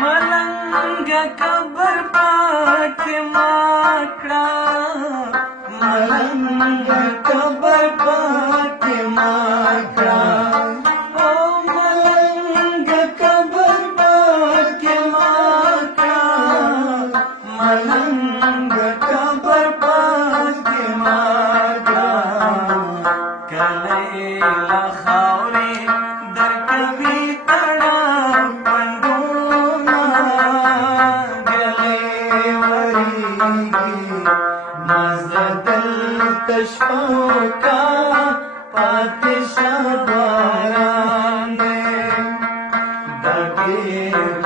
ملنګ قبر پاکه ماکړه ملنګ قبر پاکه ماکړه او ملنګ قبر پاکه ماکړه ملنګ قبر پاکه ماکړه کله لا خاورې درکوي تړه پندونه ګلې وريږي مزدل تشوکا پاتې شباران دې دګې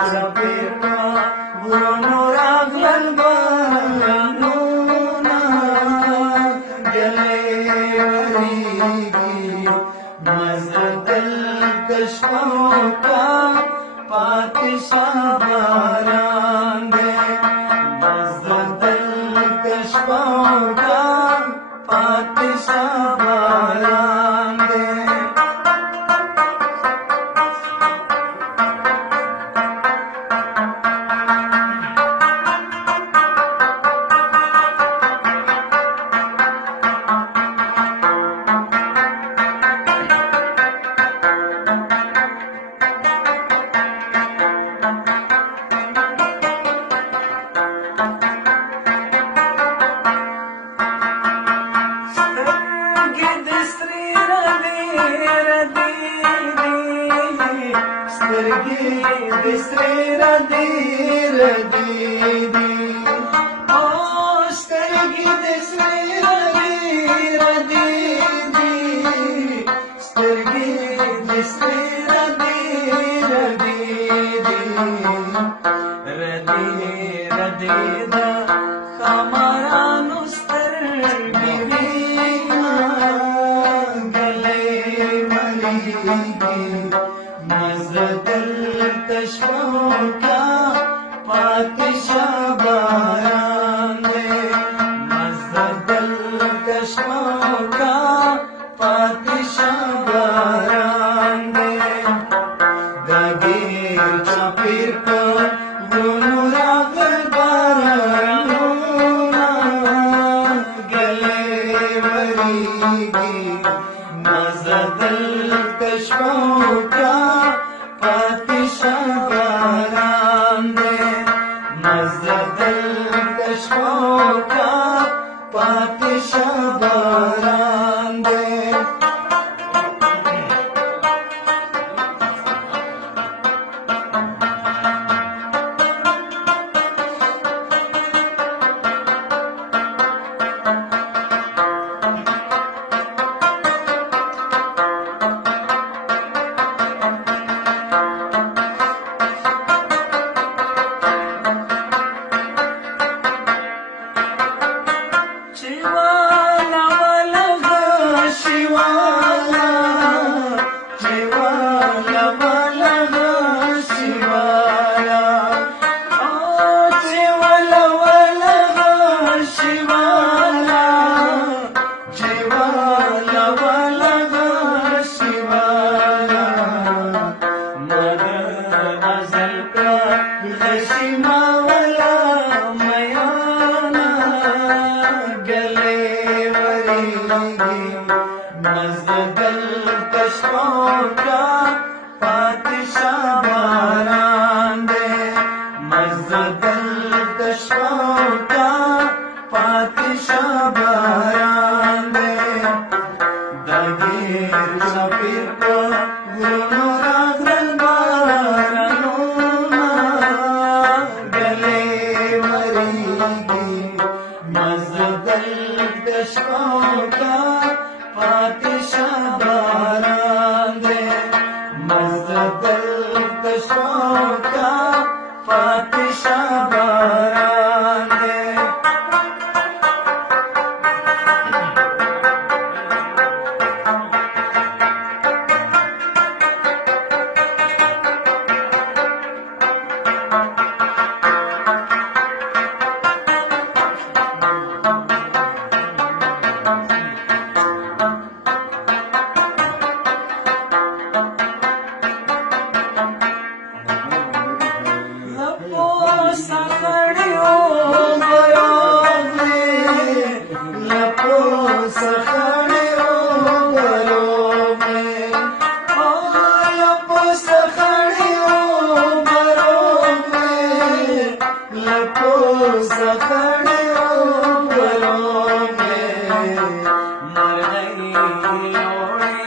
چپېټا ورونو راغلل بارانونه ګلې وريږي مزدل تشوکا پاتې شباران دې مزدل تشوکا پاتې شباران دې سترګې د سرې ردې ردې او سترګې د سرې ردې سترګې د سرې ردې ردې د خمارانو سترګې ګلې مليږي مزدل تشوکا پاتې شباران دې مزدل تشوکا پاتې شباران دې دګیر چاپیر په ورونو راغل بارانونه ګلې وريږي مزدل تشوکا پاتې شباران دې مزدل تشوکا پاتې شباران دې مزدل تشوکا پاتې شباران دې مزدل تشوکا پاتې شباران دې دګیر چاپیر په ورونو راغلل بارانونه ګلې وريږي مزدل تشوکا پاتې شباران دې مزدل تشوکا پاتې شباران دې सखड़े बलों में मर गई लोड़े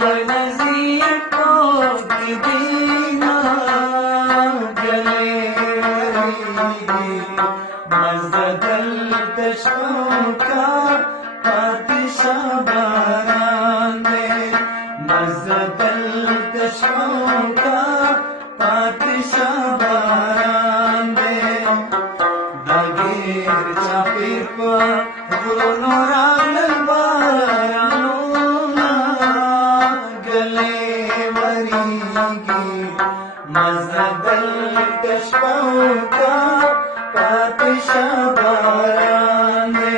मरज़ियत को दीना गले वरीगी मज़दल तशकों का पातिशाह बारां दे मज़दल तशकों का पातिशाह बारां दे दागीर चापीर को गुनो रागल बारानोना गले वरीगी मज़दल तशकों का पातिशाह बारां दे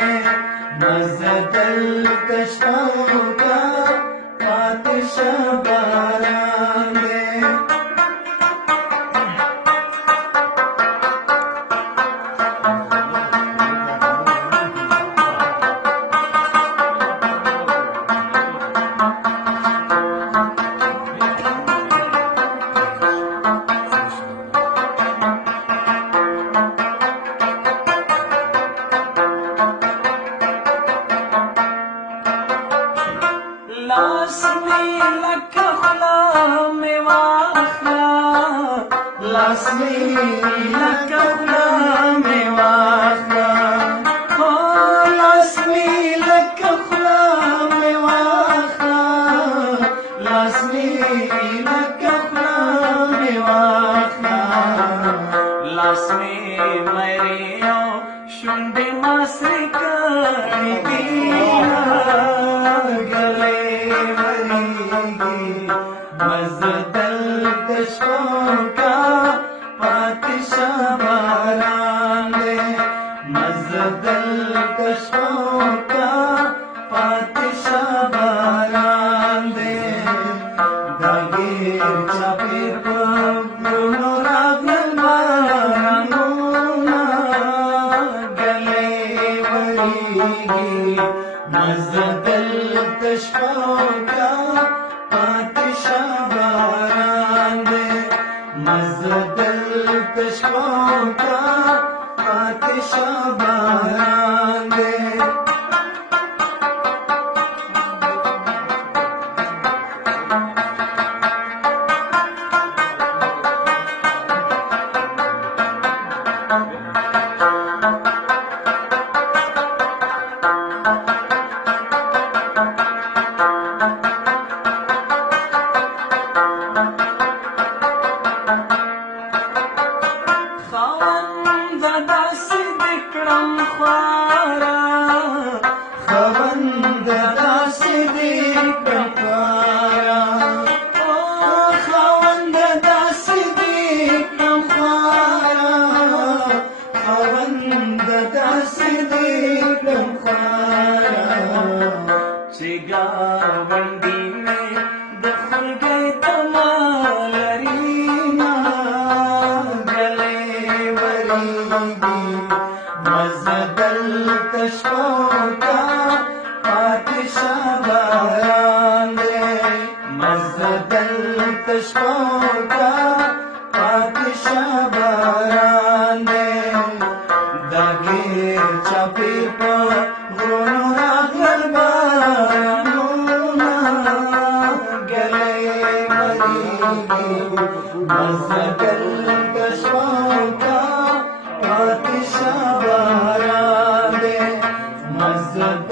मज़दल तशकों का पातिशाह बारां दे लाश में लख खुला में वाखला लाश में लख खुला में वाखला हो लाश में लख खुला में वाखला लाश में लख खुला में वाखला लाश में मरियो शुंडे मासे करी दीना गले मज़दल तशकों का पातिशाह बारां दे मज़दल तशकों का पातिशाह बारां दे दागीर चापीर को गुनो रागल बारानोना गले वरीगी मज़दल तशकों का पातिशाह बारां दे मज़दल तशकों का पातिशाह बारां दे गावंडी में दखल गए तमालरीना गले वरीगी मज़दल तशकों का पातिशाह बारां दे मज़दल तशकों का पातिशाह बारां दे दागीर चापीर को गुनो रागल बारानोना गले वरीगी मज़दल तशकों का पातिशाह बारां दे मज़दल